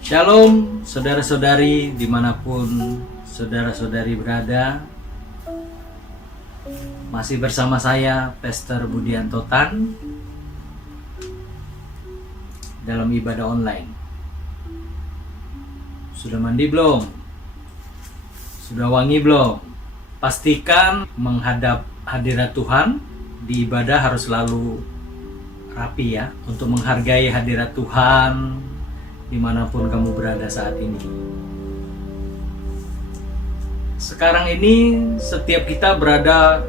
Shalom saudara-saudari dimanapun saudara-saudari berada. Masih bersama saya Pastor Budianto Tan dalam ibadah online. Sudah mandi belum? Sudah wangi belum? Pastikan menghadap hadirat Tuhan di ibadah harus selalu rapi ya, untuk menghargai hadirat Tuhan dimanapun kamu berada saat ini. Sekarang ini setiap kita berada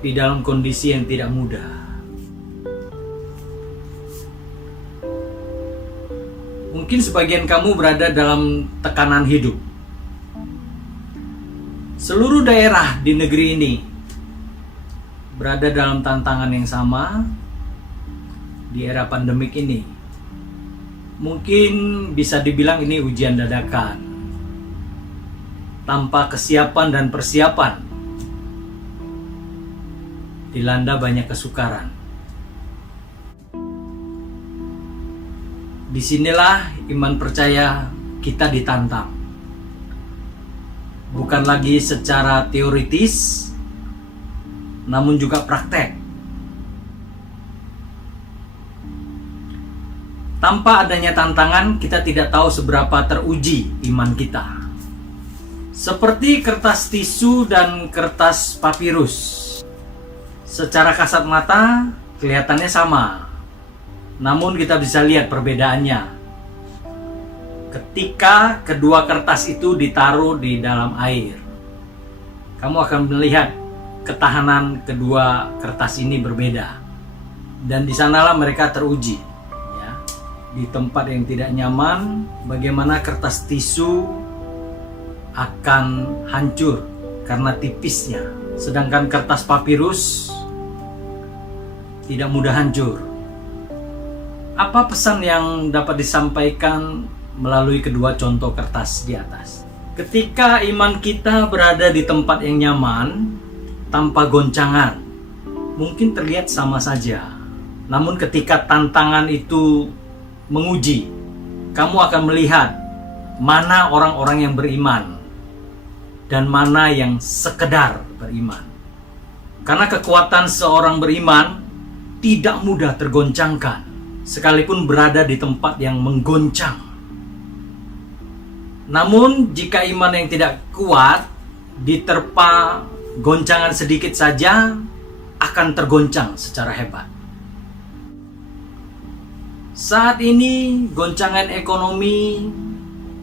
di dalam kondisi yang tidak mudah. Mungkin sebagian kamu berada dalam tekanan hidup. Seluruh daerah di negeri ini berada dalam tantangan yang sama di era pandemik ini. Mungkin bisa dibilang ini ujian dadakan, tanpa kesiapan dan persiapan, dilanda banyak kesukaran. Disinilah iman percaya kita ditantang, bukan lagi secara teoritis, namun juga praktek. Tanpa adanya tantangan, kita tidak tahu seberapa teruji iman kita. Seperti kertas tisu dan kertas papirus. Secara kasat mata, kelihatannya sama. Namun kita bisa lihat perbedaannya ketika kedua kertas itu ditaruh di dalam air. Kamu akan melihat ketahanan kedua kertas ini berbeda. Dan di sanalah mereka teruji. Di tempat yang tidak nyaman, bagaimana kertas tisu akan hancur karena tipisnya, sedangkan kertas papirus tidak mudah hancur. Apa pesan yang dapat disampaikan melalui kedua contoh kertas di atas? Ketika iman kita berada di tempat yang nyaman, tanpa goncangan, mungkin terlihat sama saja. Namun ketika tantangan itu menguji, kamu akan melihat mana orang-orang yang beriman dan mana yang sekedar beriman. Karena kekuatan seorang beriman tidak mudah tergoncangkan, sekalipun berada di tempat yang menggoncang. Namun jika iman yang tidak kuat diterpa goncangan sedikit saja, akan tergoncang secara hebat. Saat ini goncangan ekonomi,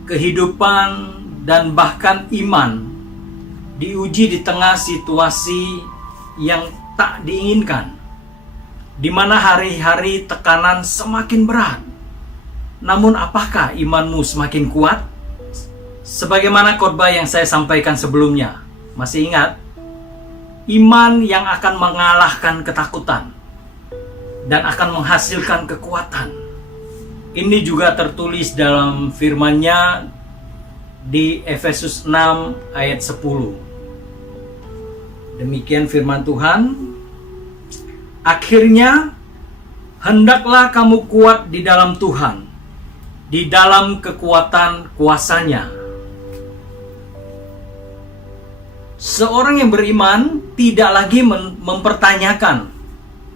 kehidupan, dan bahkan iman diuji di tengah situasi yang tak diinginkan, di mana hari-hari tekanan semakin berat. Namun apakah imanmu semakin kuat? Sebagaimana khotbah yang saya sampaikan sebelumnya, masih ingat? Iman yang akan mengalahkan ketakutan dan akan menghasilkan kekuatan. Ini juga tertulis dalam firman-Nya di Efesus 6 ayat 10. Demikian firman Tuhan. Akhirnya, hendaklah kamu kuat di dalam Tuhan, di dalam kekuatan kuasa-Nya. Seorang yang beriman tidak lagi mempertanyakan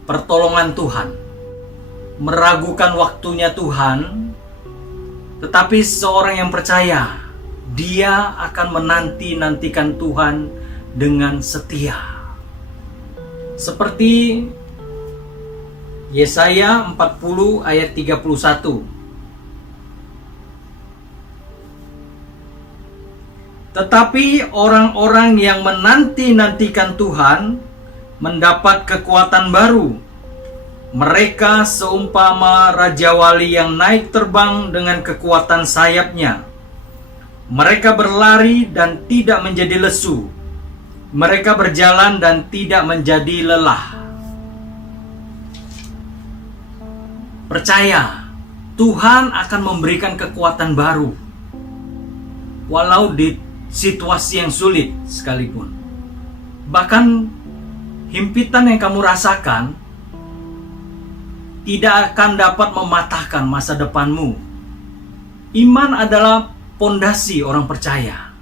pertolongan Tuhan, meragukan waktunya Tuhan, tetapi seorang yang percaya, dia akan menanti-nantikan Tuhan dengan setia. Seperti Yesaya 40 ayat 31. Tetapi orang-orang yang menanti-nantikan Tuhan mendapat kekuatan baru. Mereka seumpama Raja Wali yang naik terbang dengan kekuatan sayapnya. Mereka berlari dan tidak menjadi lesu. Mereka berjalan dan tidak menjadi lelah. Percaya, Tuhan akan memberikan kekuatan baru, walau di situasi yang sulit sekalipun. Bahkan himpitan yang kamu rasakan tidak akan dapat mematahkan masa depanmu. Iman adalah pondasi orang percaya.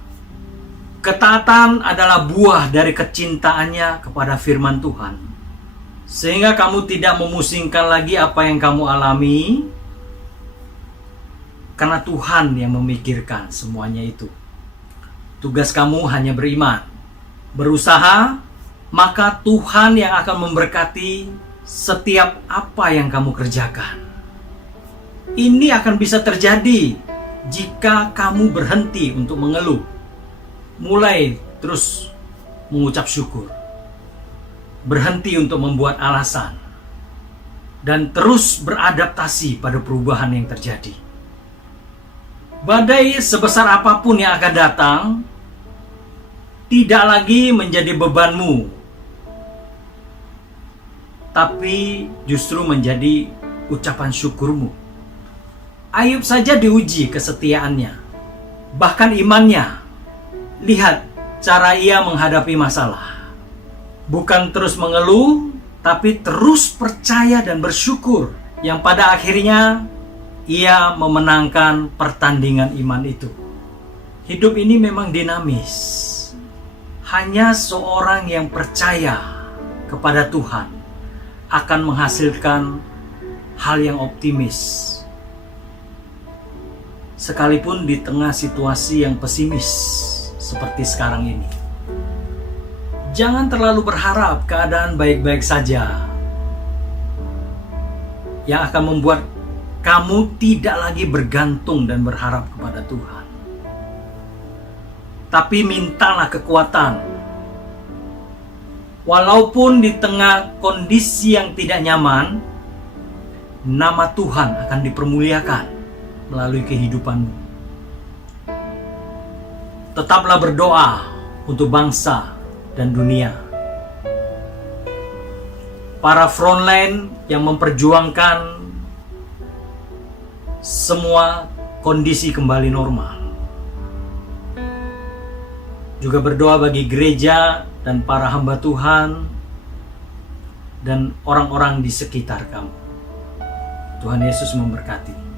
Ketaatan adalah buah dari kecintaannya kepada firman Tuhan. Sehingga kamu tidak memusingkan lagi apa yang kamu alami, karena Tuhan yang memikirkan semuanya itu. Tugas kamu hanya beriman, berusaha, maka Tuhan yang akan memberkati setiap apa yang kamu kerjakan. Ini akan bisa terjadi jika kamu berhenti untuk mengeluh, mulai terus mengucap syukur, berhenti untuk membuat alasan, dan terus beradaptasi pada perubahan yang terjadi. Badai sebesar apapun yang akan datang tidak lagi menjadi bebanmu, tapi justru menjadi ucapan syukurmu. Ayub saja diuji kesetiaannya, bahkan imannya. Lihat cara ia menghadapi masalah. Bukan terus mengeluh, tapi terus percaya dan bersyukur, yang pada akhirnya ia memenangkan pertandingan iman itu. Hidup ini memang dinamis. Hanya seorang yang percaya kepada Tuhan akan menghasilkan hal yang optimis, sekalipun di tengah situasi yang pesimis seperti sekarang ini. Jangan terlalu berharap keadaan baik-baik saja, yang akan membuat kamu tidak lagi bergantung dan berharap kepada Tuhan. Tapi mintalah kekuatan. Walaupun di tengah kondisi yang tidak nyaman, nama Tuhan akan dipermuliakan melalui kehidupanmu. Tetaplah berdoa untuk bangsa dan dunia. Para frontline yang memperjuangkan semua kondisi kembali normal. Juga berdoa bagi gereja dan para hamba Tuhan dan orang-orang di sekitar kamu. Tuhan Yesus memberkati.